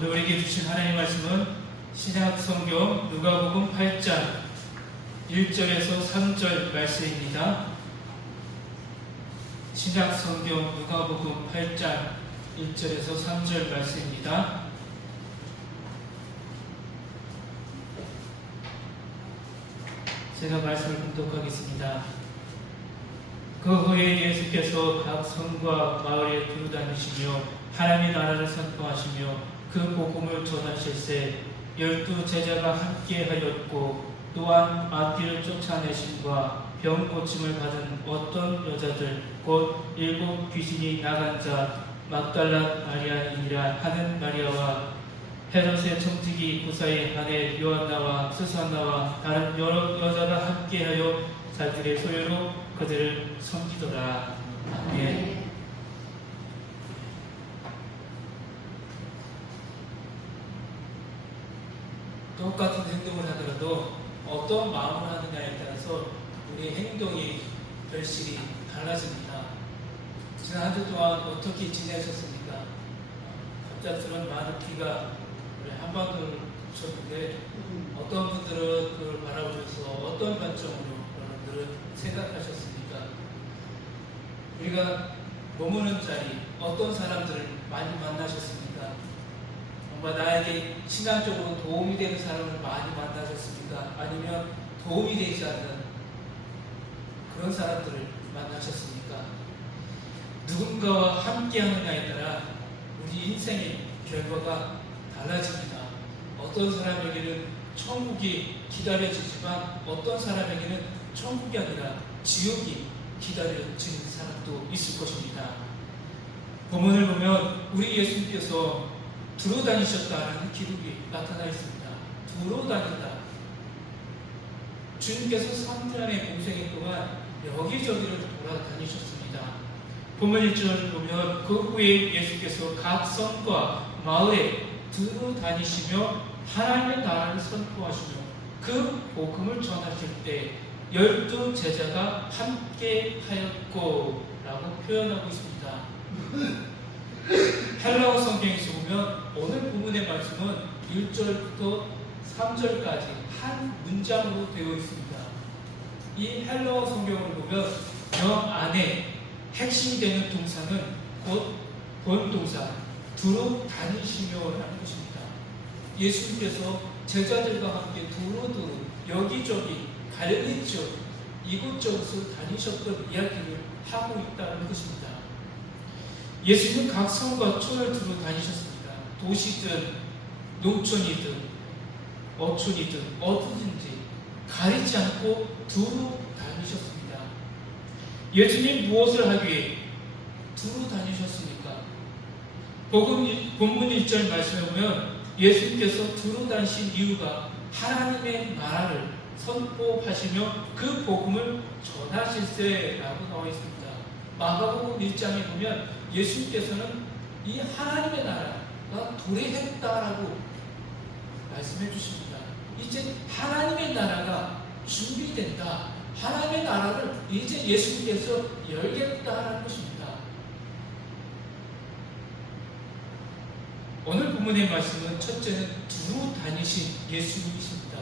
오늘 우리에게 주신 하나님의 말씀은 신약성경 누가복음 8장 1절에서 3절 말씀입니다. 신약성경 누가복음 8장 1절에서 3절 말씀입니다. 제가 말씀을 봉독하겠습니다. 그 후에 예수께서 각 성과 마을에 두루 다니시며 하나님의 나라를 선포하시며 그 복음을 전하실세 12 제자가 함께 하였고 또한 악귀를 쫓아내심과 병 고침을 받은 어떤 여자들 곧 7 귀신이 나간 자 막달라 마리아이라 하는 마리아와 헤롯의 청지기 구사의 아내 요한나와 수산나와 다른 여러 여자가 함께하여 자기들의 소유로 그들을 섬기더라. 아멘. 똑같은 행동을 하더라도 어떤 마음을 하느냐에 따라서 우리의 행동이 결실이 달라집니다. 지난 한 주 동안 어떻게 지내셨습니까? 갑작스런 많은 비가 우리 한반도를 쳤는데 어떤 분들은 그걸 바라보면서 어떤 관점으로 여러분들은 생각하셨습니까? 우리가 머무는 자리 어떤 사람들을 많이 만나셨습니까? 정말 나에게 신앙적으로 도움이 되는 사람을 많이 만나셨습니까? 아니면 도움이 되지 않는 그런 사람들을 만나셨습니까? 누군가와 함께 하느냐에 따라 우리 인생의 결과가 달라집니다. 어떤 사람에게는 천국이 기다려지지만 어떤 사람에게는 천국이 아니라 지옥이 기다려지는 사람도 있을 것입니다. 본문을 보면 우리 예수님께서 두루 다니셨다는 기록이 나타나 있습니다. 두루 다닌다. 주님께서 3년의 공생애 동안 여기저기를 돌아다니셨습니다. 본문 1절을 보면 그 후에 예수께서 각 성과 마을에 두루 다니시며 하나님의 나라를 선포하시며 그 복음을 전하실 때 12 제자가 함께 하였고 라고 표현하고 있습니다. 헬라어 성경에서 보면 오늘 본문의 말씀은 1절부터 3절까지 한 문장으로 되어 있습니다. 이 헬라어 성경을 보면 명 안에 핵심이 되는 동사는 곧 본동사 두루 다니시며라는 것입니다. 예수님께서 제자들과 함께 두루두루 여기저기 갈릴리 지역 이곳저곳을 다니셨던 이야기를 하고 있다는 것입니다. 예수님은 각 성과 촌을 두루 다니셨습니다. 도시든 농촌이든 어촌이든 어디든지 가리지 않고 두루 다니셨습니다. 예수님 무엇을 하기 위해 두루 다니셨습니까? 본문 1절 말씀에 보면 예수님께서 두루 다니신 이유가 하나님의 나라를 선포하시며 그 복음을 전하실세라고 나와 있습니다. 마가복음 1장에 보면 예수님께서는 이 하나님의 나라가 도래했다라고 말씀해 주십니다. 이제 하나님의 나라가 준비된다. 하나님의 나라를 이제 예수님께서 열겠다라는 것입니다. 오늘 본문의 말씀은 첫째는 두루 다니신 예수님이십니다.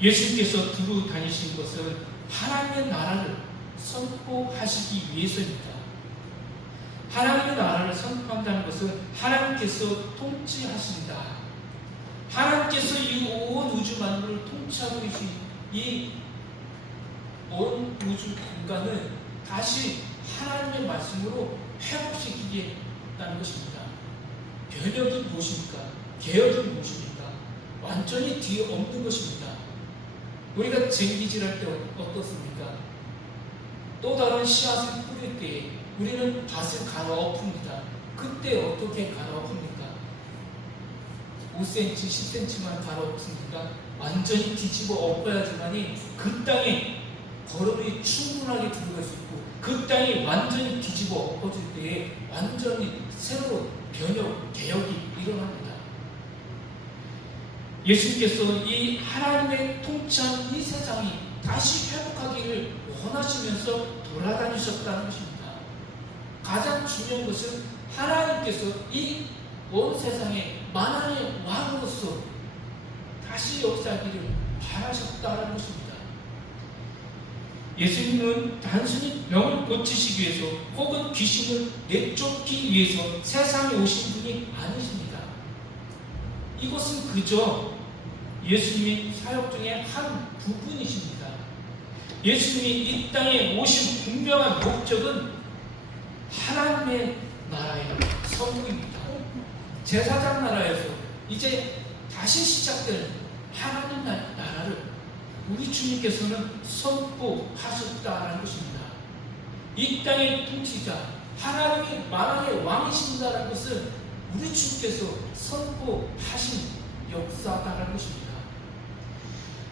예수님께서 두루 다니신 것은 하나님의 나라를 선포하시기 위해서입니다. 하나님의 나라를 선포한다는 것은 하나님께서 통치하신다. 하나님께서 이 온 우주 만물을 통치하고 계신 이 온 우주 공간을 다시 하나님의 말씀으로 회복시키겠다는 것입니다. 변혁이 무엇입니까? 개혁이 무엇입니까? 완전히 뒤에 없는 것입니다. 우리가 쟁기질할 때 어떻습니까? 또 다른 씨앗을 뿌릴 때 우리는 밭을 갈아엎습니다. 그때 어떻게 갈아엎습니까? 5cm, 10cm만 갈아엎습니까? 완전히 뒤집어 엎어야지만이 그 땅에 걸음이 충분하게 들어갈 수 있고 그 땅이 완전히 뒤집어 엎어질 때에 완전히 새로운 변혁, 개혁이 일어납니다. 예수님께서 이 하나님의 통치한 이 세상이 다시 회복하기를 원하시면서 돌아다니셨다는 것입니다. 가장 중요한 것은 하나님께서 이 온 세상에 만왕의 왕으로서 다시 역사하기를 바라셨다는 것입니다. 예수님은 단순히 병을 고치시기 위해서 혹은 귀신을 내쫓기 위해서 세상에 오신 분이 아니십니다. 이것은 그저 예수님의 사역 중에 한 부분이십니다. 예수님이 이 땅에 오신 분명한 목적은 하나님의 나라의 선포입니다. 제사장 나라에서 이제 다시 시작되는 하나님 나라를 우리 주님께서는 선포하셨다는 것입니다. 이 땅의 통치자, 하나님의 만왕의 왕이신다는 것을 우리 주님께서 선포하신 역사다라는 것입니다.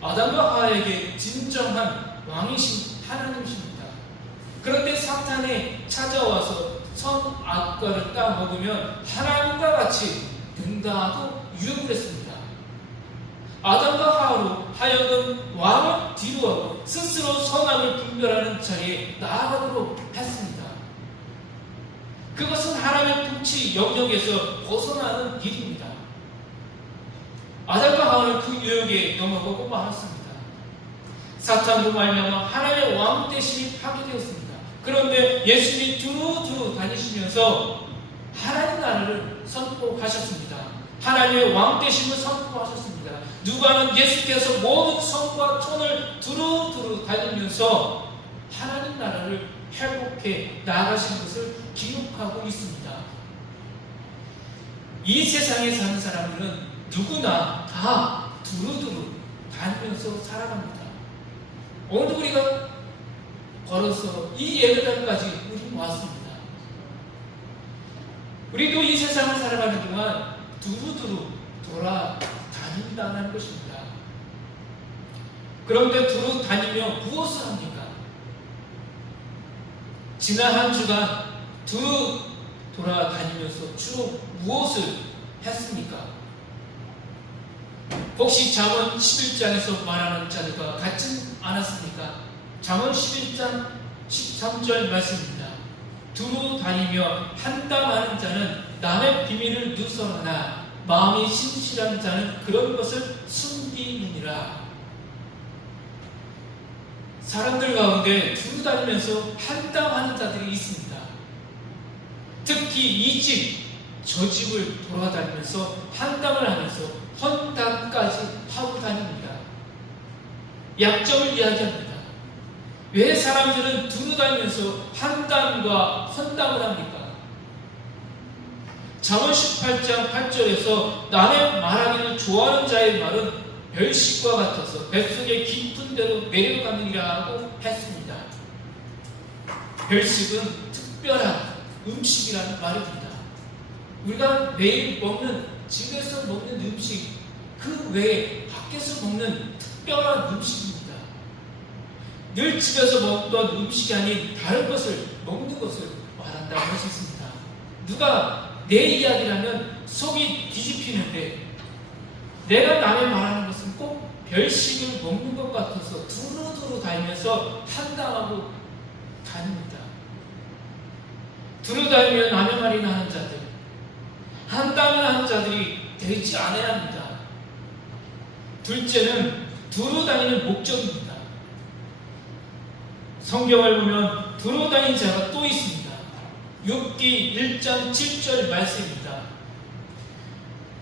아담과 하와에게 진정한 왕이신 하나님이십니다. 그런데 사탄이 찾아와서 선악과를 따먹으면 하나님과 같이 된다고 유혹을 했습니다. 아담과 하와로 하여금 왕을 뒤로하고 스스로 선악을 분별하는 자리에 나아가도록 했습니다. 그것은 하나님의 통치 영역에서 벗어나는 일입니다. 아담과 하와는 그 유혹에 넘어가고 말았습니다. 사탄으로 말미암아 하나님의 왕 대신이 파괴되었습니다. 그런데 예수님이 두루두루 다니시면서 하나님 나라를 선포하셨습니다. 하나님의 왕 대신을 선포하셨습니다. 누가는 예수께서 모든 성과 촌을 두루두루 다니면서 하나님 나라를 회복해 나가신 것을 기록하고 있습니다. 이 세상에 사는 사람들은 누구나 다 두루두루 다니면서 살아갑니다. 오늘 우리가 걸어서 이 예배당까지 우리는 왔습니다. 우리도 이 세상을 살아가는 동안 두루두루 돌아다닌다는 것입니다. 그런데 두루 다니며 무엇을 합니까? 지난 한 주간 두루 돌아다니면서 주로 무엇을 했습니까? 혹시 잠언 11장에서 말하는 자들과 같지 않았습니까? 잠언 11장 13절 말씀입니다. 두루 다니며 한담하는 자는 남의 비밀을 누설하나 마음이 신실한 자는 그런 것을 숨기느니라. 사람들 가운데 두루 다니면서 한담하는 자들이 있습니다. 특히 이 집, 저 집을 돌아다니면서 한담을 하면서 헌담까지 하고 다닙니다. 약점을 이야기합니다. 왜 사람들은 두루 다니면서 한담과 헌담을 합니까? 잠언 18장 8절에서 남의 말하기를 좋아하는 자의 말은 별식과 같아서 뱃속에 깊은 데로 내려가느니라고 했습니다. 별식은 특별한 음식이라는 말입니다. 우리가 매일 먹는 집에서 먹는 음식 그 외에 밖에서 먹는 특별한 음식입니다. 늘 집에서 먹던 음식이 아닌 다른 것을 먹는 것을 말한다고 할 수 있습니다. 누가 내 이야기라면 속이 뒤집히는데 내가 남의 말하는 것은 꼭 별식을 먹는 것 같아서 두루두루 다니면서 한담하고 다닙니다. 두루 다니며 남의 말이나 하는 자들, 한담을 하는 자들이 되지 않아야 합니다. 둘째는 두루 다니는 목적입니다. 성경을 보면 두루 다니는 자가 또 있습니다. 욥기 1장 7절 말씀입니다.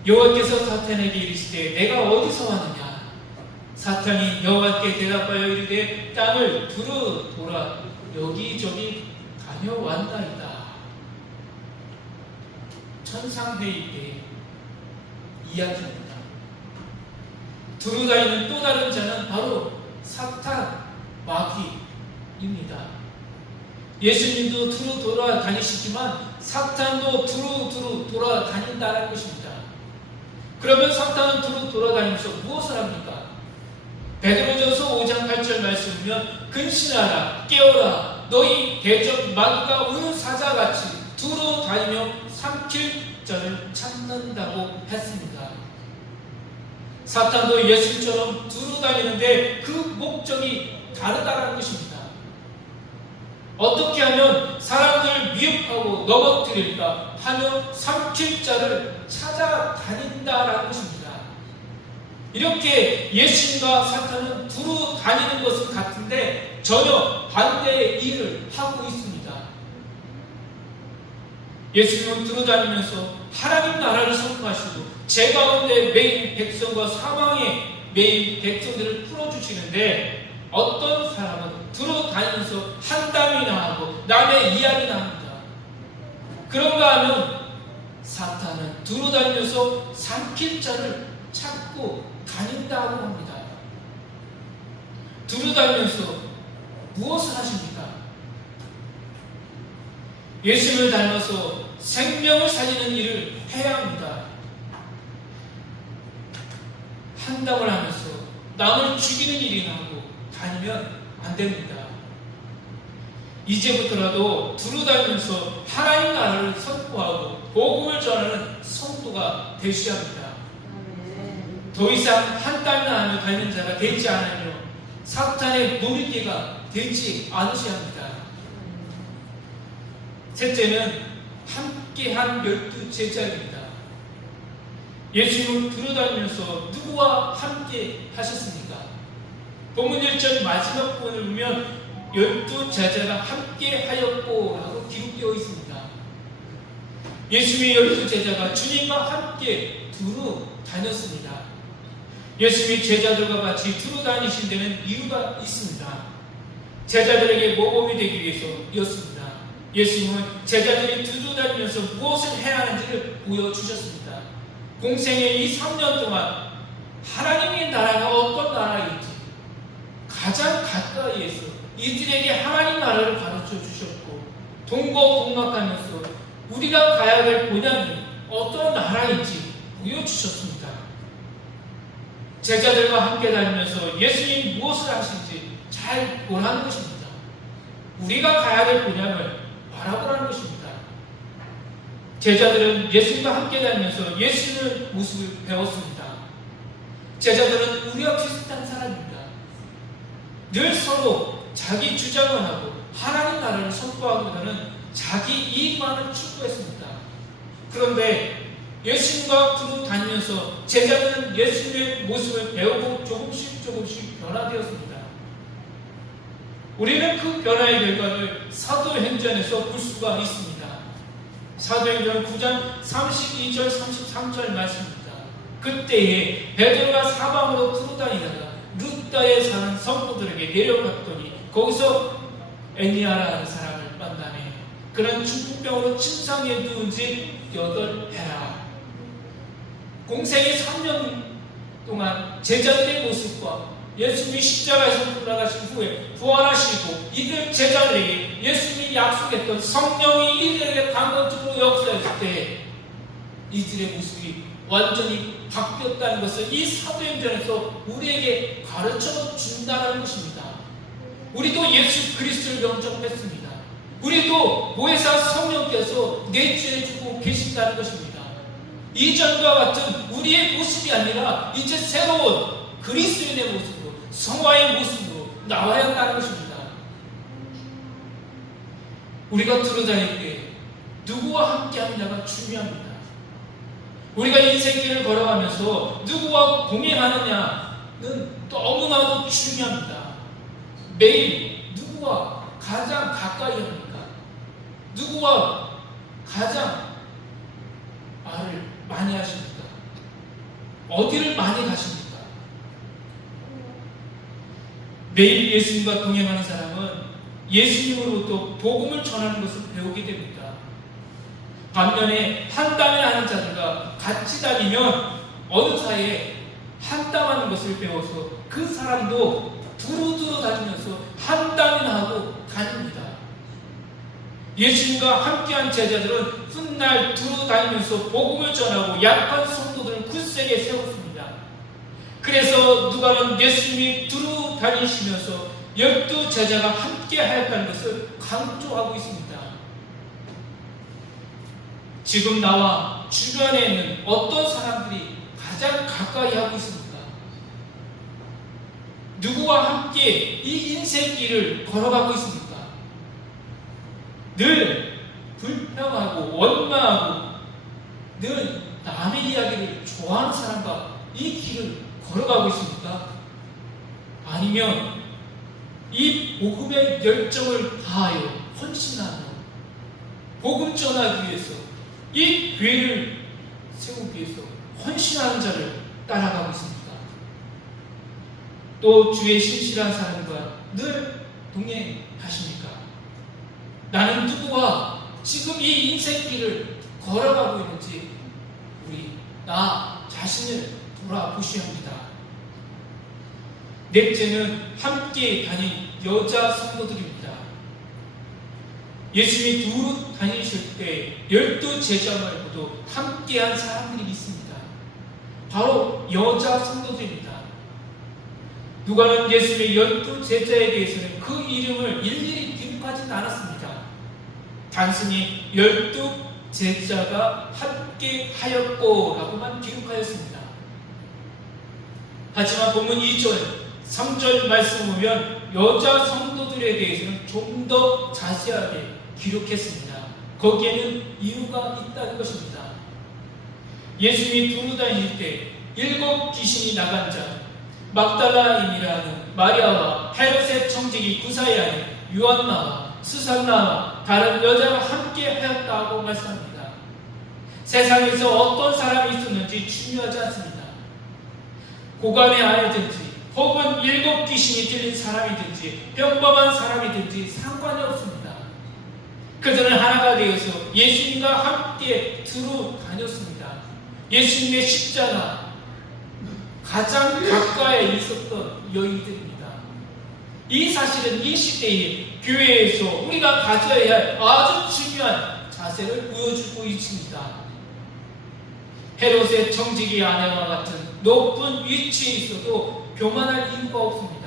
여호와께서 사탄에게 이르시되 내가 어디서 왔느냐? 사탄이 여호와께 대답하여 이르되 땅을 두루 돌아 여기저기 다녀왔나이다. 천상회의 때 이야기합니다. 두루 다니는 또 다른 자는 바로 사탄 마귀입니다. 예수님도 두루 돌아다니시지만 사탄도 두루 돌아다닌다는 것입니다. 그러면 사탄은 두루 돌아다니면서 무엇을 합니까? 베드로전서 5장 8절 말씀이면 근신하라 깨어라 너희 대적 마귀가 우는 사자같이 두루 다니며 삼킬 자를 찾는다고 했습니다. 사탄도 예수님처럼 두루 다니는데 그 목적이 다르다는 것입니다. 어떻게 하면 사람들을 미혹하고 넘어뜨릴까 하며 삼킬 자를 찾아다닌다라는 것입니다. 이렇게 예수님과 사탄은 두루 다니는 것은 같은데 전혀 반대의 일을 하고 있습니다. 예수님은 두루 다니면서 하나님 나라를 선포하시고 제 가운데 매인 백성과 사망의 매인 백성들을 풀어주시는데, 어떤 사람은 두루 다니면서 한담이나 하고 남의 이야기나 합니다. 그런가 하면 사탄은 두루 다니면서 삼킬 자를 찾고 다닌다고 합니다. 두루 다니면서 무엇을 하십니까? 예수님을 닮아서 생명을 살리는 일을 해야 합니다. 한담을 하면서 남을 죽이는 일이나 하고 다니면 안 됩니다. 이제부터라도 두루 다니면서 하나님 나라를 선포하고 복음을 전하는 성도가 되셔야 합니다. 더 이상 한담이나 하며 다니는 자가 되지 않으며 사탄의 놀이개가 되지 않으셔야 합니다. 셋째는 함께한 12제자입니다. 예수님은 두루다니면서 누구와 함께 하셨습니까? 본문 1절 마지막 부분을 보면 12제자가 함께 하였고 라고 기록되어 있습니다. 예수님의 12제자가 주님과 함께 두루 다녔습니다. 예수님이 제자들과 같이 두루 다니신 데는 이유가 있습니다. 제자들에게 모범이 되기 위해서였습니다. 예수님은 제자들이 두루 다니면서 무엇을 해야 하는지를 보여주셨습니다. 공생의 이 3년 동안 하나님의 나라가 어떤 나라인지 가장 가까이에서 이들에게 하나님 나라를 가르쳐 주셨고, 동거동락하면서 우리가 가야 될 본향이 어떤 나라인지 보여주셨습니다. 제자들과 함께 다니면서 예수님이 무엇을 하신지 잘 보라는 것입니다. 우리가 가야 될 본향을 바라보라는 것입니다. 제자들은 예수님과 함께 다니면서 예수님의 모습을 배웠습니다. 제자들은 우리와 비슷한 사람입니다. 늘 서로 자기 주장을 하고 하나님 나라를 선포하기보다는 자기 이익만을 추구했습니다. 그런데 예수님과 두루 다니면서 제자들은 예수님의 모습을 배우고 조금씩 변화되었습니다. 우리는 그 변화의 결과를 사도행전에서 볼 수가 있습니다. 사도행전 9장 32절 33절 말씀입니다. 그때에 베드로가 사방으로 두루 다니다가 루다에 사는 성도들에게 내려갔더니 거기서 애니아라는 사람을 만나매 그는 중풍병으로 침상에 누운 지 8해라. 공생의 3년 동안 제자들의 모습과 예수님이 십자가에서 돌아가신 후에 부활하시고 이들 제자들에게 예수님이 약속했던 성령이 이들에게 강건적으로 역사했을 때 이들의 모습이 완전히 바뀌었다는 것을 이 사도행전에서 우리에게 가르쳐 준다는 것입니다. 우리도 예수 그리스도를 영접했습니다. 우리도 보혜사 성령께서 내주해주고 계신다는 것입니다. 이전과 같은 우리의 모습이 아니라 이제 새로운 그리스도인의 모습으로, 성화의 모습으로 나와야 한다는 것입니다. 우리가 두루다닐 때 누구와 함께 하느냐가 중요합니다. 우리가 인생길을 걸어가면서 누구와 동행하느냐는 너무나도 중요합니다. 매일 누구와 가장 가까이 합니까? 누구와 가장 말을 많이 하십니까? 어디를 많이 가십니까? 매일 예수님과 동행하는 사람은 예수님으로부터 복음을 전하는 것을 배우게 됩니다. 반면에 한담을 하는 자들과 같이 다니면 어느 사이에 한담하는 것을 배워서 그 사람도 두루두루 다니면서 한담이나 하고 다닙니다. 예수님과 함께한 제자들은 훗날 두루 다니면서 복음을 전하고 약한 성도들을 굳세게 세웠습니다. 그래서 누가는 예수님이 두루 다니시면서 12제자가 함께 하였다는 것을 강조하고 있습니다. 지금 나와 주변에 있는 어떤 사람들이 가장 가까이 하고 있습니까? 누구와 함께 이 인생길을 걸어가고 있습니까? 원망하고 늘 남의 이야기를 좋아하는 사람과 이 길을 걸어가고 있습니까? 아니면 이 복음의 열정을 다하여 헌신하며 복음 전하기 위해서 이 교회를 세우기 위해서 헌신하는 자를 따라가고 있습니까? 또 주의 신실한 사람과 늘 동행하십니까? 나는 누구와 지금 이 인생길을 걸어가고 있는지 우리 나 자신을 돌아보셔야 합니다. 넷째는 함께 다닌 여자 성도들입니다. 예수님이 두루 다니실 때 12 제자 말고도 함께한 사람들이 있습니다. 바로 여자 성도들입니다. 누가는 예수님의 12 제자에 대해서는 그 이름을 일일이 기록하지는 않았습니다. 단순히 12 제자가 함께 하였고라고만 기록하였습니다. 하지만 본문 2절, 3절 말씀을 보면 여자 성도들에 대해서는 좀 더 자세하게 기록했습니다. 거기에는 이유가 있다는 것입니다. 예수님이 두루 다닐 때 7 귀신이 나간 자, 막달라인이라는 마리아와 헤롯의 청지기 구사의 아내 요한나와 수산나와 다른 여자가 함께 하였다고 말씀합니다. 세상에서 어떤 사람이 있었는지 중요하지 않습니다. 고관의 아이든지 혹은 7 귀신이 들린 사람이든지 평범한 사람이든지 상관이 없습니다. 그들은 하나가 되어서 예수님과 함께 두루 다녔습니다. 예수님의 십자가 가장 가까이 있었던 여인들입니다. 이 사실은 이 시대에 교회에서 우리가 가져야 할 아주 중요한 자세를 보여주고 있습니다. 헤롯의 청지기 아내와 같은 높은 위치에 있어도 교만할 이유가 없습니다.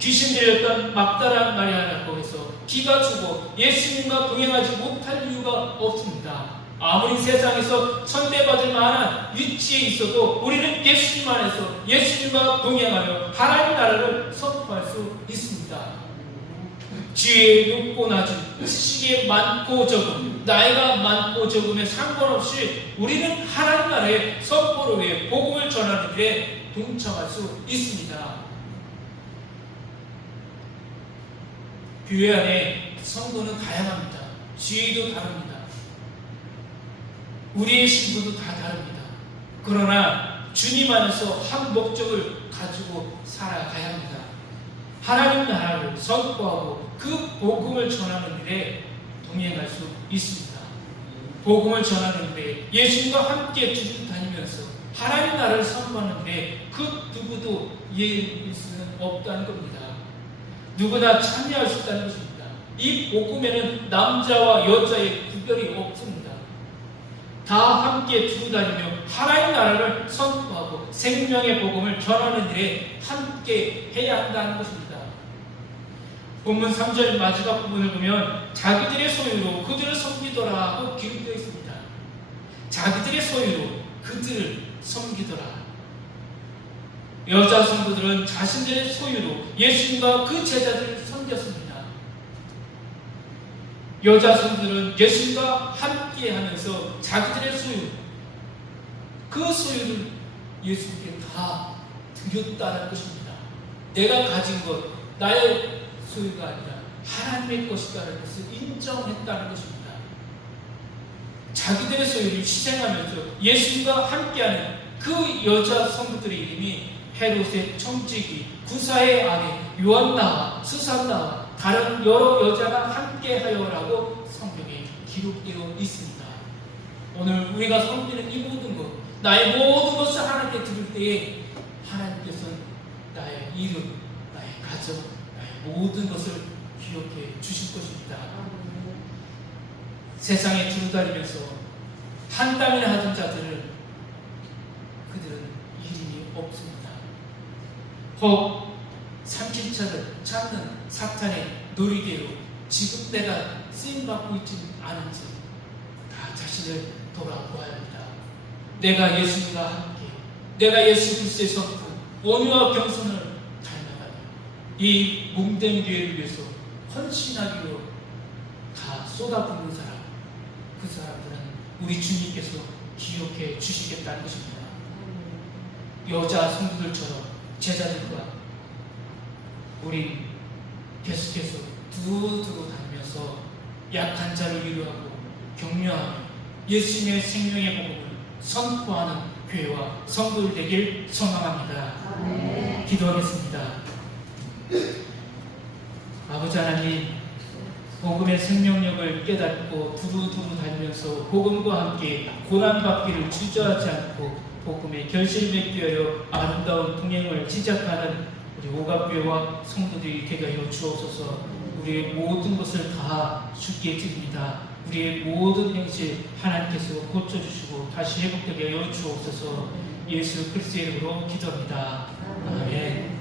귀신 들렸던 막달라 마리아라고 해서 기가 죽어 예수님과 동행하지 못할 이유가 없습니다. 아무리 세상에서 천대받을 만한 위치에 있어도 우리는 예수님 안에서 예수님과 동행하며 하나님 나라를 선포할 수 있습니다. 지혜 높고 낮은, 지식이 많고 적음, 나이가 많고 적음에 상관없이 우리는 하나님 나라의 선포를 위해 복음을 전하는 일에 동참할 수 있습니다. 교회 안에 성도는 다양합니다. 지위도 다릅니다. 우리의 신분도 다 다릅니다. 그러나 주님 안에서 한 목적을 가지고 살아가야 합니다. 하나님 나라를 선포하고 그 복음을 전하는 일에 동행할 수 있습니다. 복음을 전하는 일에 예수님과 함께 두루 다니면서 하나님 나라를 선포하는 일에 그 누구도 예일 수는 없다는 겁니다. 누구나 참여할 수 있다는 것입니다. 이 복음에는 남자와 여자의 구별이 없습니다. 다 함께 두루 다니며 하나님 나라를 선포하고 생명의 복음을 전하는 일에 함께 해야 한다는 것입니다. 본문 3절 마지막 부분을 보면 자기들의 소유로 그들을 섬기더라 하고 기록되어 있습니다. 자기들의 소유로 그들을 섬기더라. 여자 성도들은 자신들의 소유로 예수님과 그 제자들을 섬겼습니다. 여자 성도들은 예수님과 함께 하면서 자기들의 소유, 그 소유를 예수님께 다 드렸다는 것입니다. 내가 가진 것, 나의 소유가 아니라 하나님의 것이다라는 것을 인정했다는 것입니다. 자기들의 소유를 희생하면서 예수님과 함께하는 그 여자 성도들의 이름이 헤롯의 청지기, 구사의 아내 요한나와 수산나와 다른 여러 여자가 함께하여라고 성경에 기록되어 있습니다. 오늘 우리가 섬기는 이 모든 것, 나의 모든 것을 하나님께 드릴 때에 하나님께서는 나의 이름, 나의 가정, 나의 모든 것을 기억해 주실 것입니다. 세상에 두루다니면서 한 땀이나 하던 자들은 그들은 이름이 없습니다. 혹 삼킬차를 찾는 사탄의 놀이개로 지금 내가 쓰임받고 있지는 않은지 다 자신을 돌아보아야 합니다. 내가 예수님과 함께, 내가 예수 그리스도의 선포, 온유와 겸손을 닮아가며 이 몸된 교회를 위해서 헌신하기로 다 쏟아붓는 사람, 그 사람들은 우리 주님께서 기억해 주시겠다는 것입니다. 여자 성도들처럼 제자들과 우리 계속해서 두루두루 다니면서 약한 자를 위로하고 격려하며 예수님의 생명의 복음을 선포하는 교회와 성도들 되길 소망합니다. 아멘. 기도하겠습니다. 아버지 하나님, 복음의 생명력을 깨닫고 두루두루 다니면서 복음과 함께 고난받기를 주저하지 않고 복음의 결실을 맺기 위하여 아름다운 동행을 시작하는 우리 오갑교회와 성도들이 되게 하여 주옵소서. 우리의 모든 것을 다 주께 드립니다. 우리의 모든 행실 하나님께서 고쳐주시고 다시 회복되게 하여 주옵소서. 예수 그리스도의 이름으로 기도합니다. 아멘.